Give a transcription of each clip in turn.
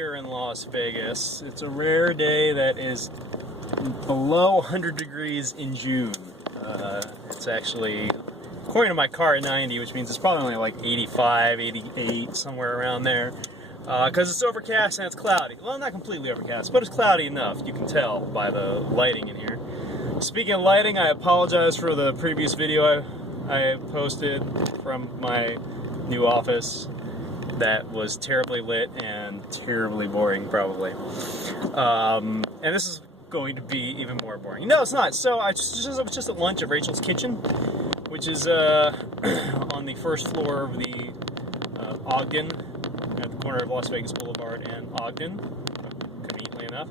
here in Las Vegas. It's a rare day that is below 100 degrees in June. It's actually, according to my car, at 90, which means it's probably only like 85, 88, somewhere around there. Because it's overcast and it's cloudy. Well, not completely overcast, but it's cloudy enough. You can tell by the lighting in here. Speaking of lighting, I apologize for the previous video I posted from my new office that was terribly lit and terribly boring, probably. And this is going to be even more boring. No, it's not. So I was just at lunch at Rachel's Kitchen, which is on the first floor of the Ogden, at the corner of Las Vegas Boulevard and Ogden, conveniently enough.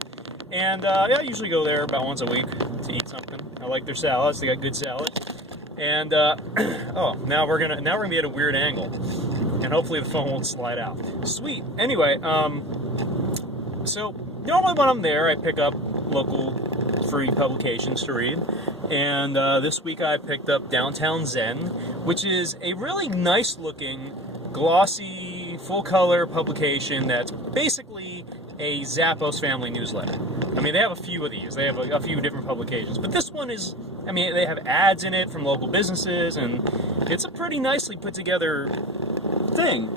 And yeah, I usually go there about once a week to eat something. I like their salads; they got good salad. And oh, now we're gonna be at a weird angle, and hopefully the phone won't slide out. Sweet. Anyway, so normally when I'm there, I pick up local free publications to read, and this week I picked up Downtown Zen, which is a really nice-looking, glossy, full-color publication that's basically a Zappos family newsletter. I mean, they have a few of these. They have a few different publications, but this one is, I mean, they have ads in it from local businesses, and it's a pretty nicely put together thing.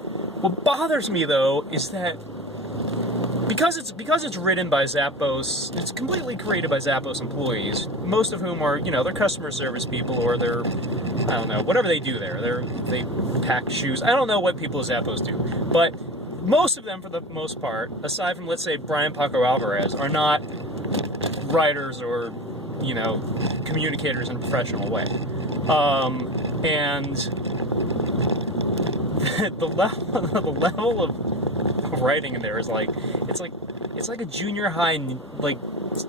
What bothers me, though, is that because it's written by Zappos, it's completely created by Zappos employees, most of whom are, you know, they're customer service people, or they're, I don't know, whatever they do there. They pack shoes. I don't know what people at Zappos do, but most of them, for the most part, aside from, let's say, Brian Paco Alvarez, are not writers or, you know, communicators in a professional way. And the level of writing in there is like, it's like a junior high like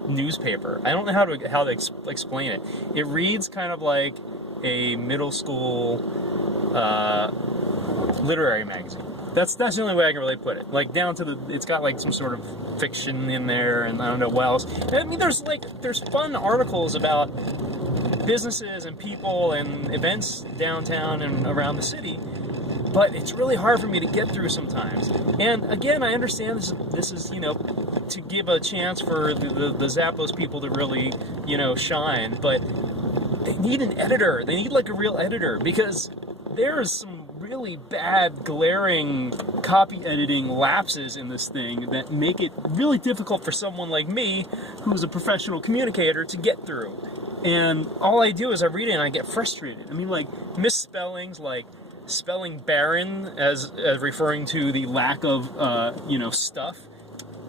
newspaper. I don't know how to explain it. It reads kind of like a middle school literary magazine. That's the only way I can really put it. Like, down to it's got like some sort of fiction in there, and I don't know what else. I mean, there's fun articles about businesses and people and events downtown and around the city, but it's really hard for me to get through sometimes. And again, I understand this is, you know, to give a chance for the Zappos people to really, you know, shine, but they need an editor. They need like a real editor, because there's some really bad, glaring copy editing lapses in this thing that make it really difficult for someone like me, who's a professional communicator, to get through. And all I do is I read it and I get frustrated. I mean, like, misspellings, like spelling baron as referring to the lack of, you know, stuff.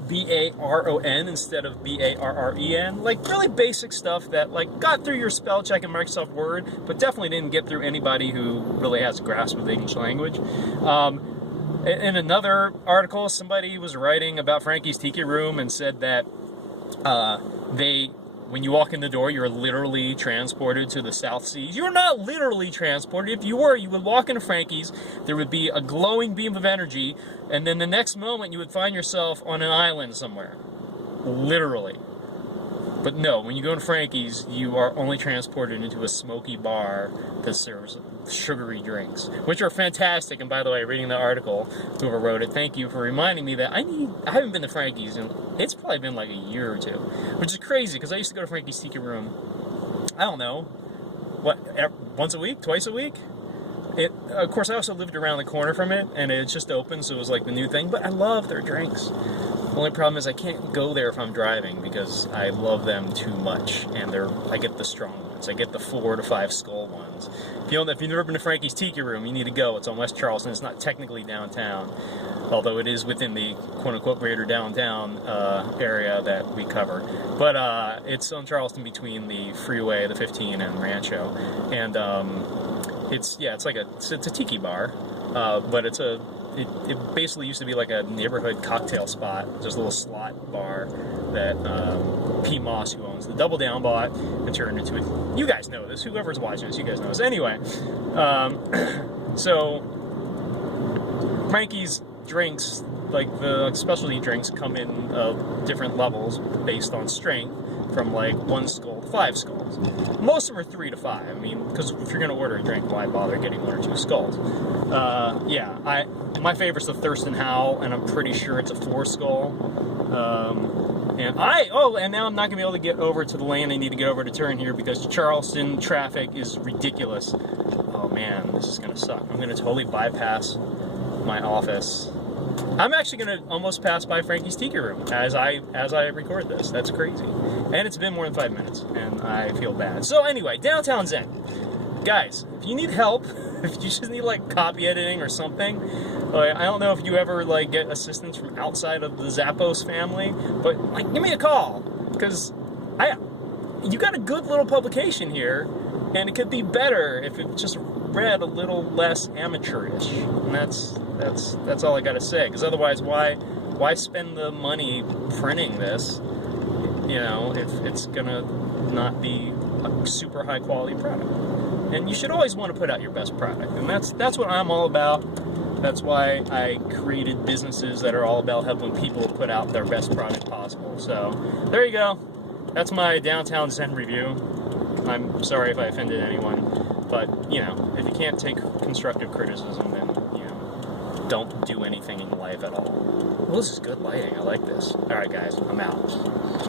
B-A-R-O-N instead of B-A-R-R-E-N. Like, really basic stuff that, like, got through your spell check in Microsoft Word, but definitely didn't get through anybody who really has a grasp of the English language. In another article, somebody was writing about Frankie's Tiki Room and said that when you walk in the door, you're literally transported to the South Seas. You're not literally transported. If you were, you would walk into Frankie's, there would be a glowing beam of energy, and then the next moment you would find yourself on an island somewhere. Literally. But no, when you go to Frankie's, you are only transported into a smoky bar that serves sugary drinks, which are fantastic. And by the way, reading the article, whoever wrote it, thank you for reminding me that I haven't been to Frankie's, and it's probably been like a year or two, which is crazy, because I used to go to Frankie's Tiki Room, I don't know, once a week, twice a week? Of course, I also lived around the corner from it, and it's just open, so it was like the new thing, but I love their drinks. The only problem is I can't go there if I'm driving, because I love them too much, and I get the strong ones. I get the 4 to 5 skull ones. If you've never been to Frankie's Tiki Room, you need to go. It's on West Charleston. It's not technically downtown, although it is within the quote-unquote greater downtown area that we cover. But it's on Charleston between the freeway, the 15, and Rancho. And it's a tiki bar, but it basically used to be like a neighborhood cocktail spot, just a little slot bar that P. Moss, who owns the Double Down, bought and turned into it. You guys know this. Whoever's watching this, you guys know this. Anyway, so Frankie's drinks, like the specialty drinks, come in different levels based on strength, from like 1 skull to 5 skulls. Most of them are 3 to 5. I mean, because if you're going to order a drink, why bother getting 1 or 2 skulls? Yeah, my favorite's the Thurston Howell, and I'm pretty sure it's a 4-skull. And now I'm not gonna be able to get over to the lane I need to get over to turn here because Charleston traffic is ridiculous. Oh man, this is gonna suck. I'm gonna totally bypass my office. I'm actually gonna almost pass by Frankie's Tiki Room as I record this. That's crazy. And it's been more than 5 minutes, and I feel bad. So anyway, Downtown Zen. Guys, if you need help, if you just need like copy editing or something, I don't know if you ever like get assistance from outside of the Zappos family, but like give me a call, because you got a good little publication here, and it could be better if it just read a little less amateurish. And that's all I gotta say. Because otherwise, why spend the money printing this? You know, if it's gonna not be a super high quality product. And you should always want to put out your best product, and that's what I'm all about. That's why I created businesses that are all about helping people put out their best product possible. So there you go. That's my Downtown Zen review. I'm sorry if I offended anyone, but you know, if you can't take constructive criticism, then you know, don't do anything in life at all. Well, this is good lighting. I like this. All right, guys, I'm out.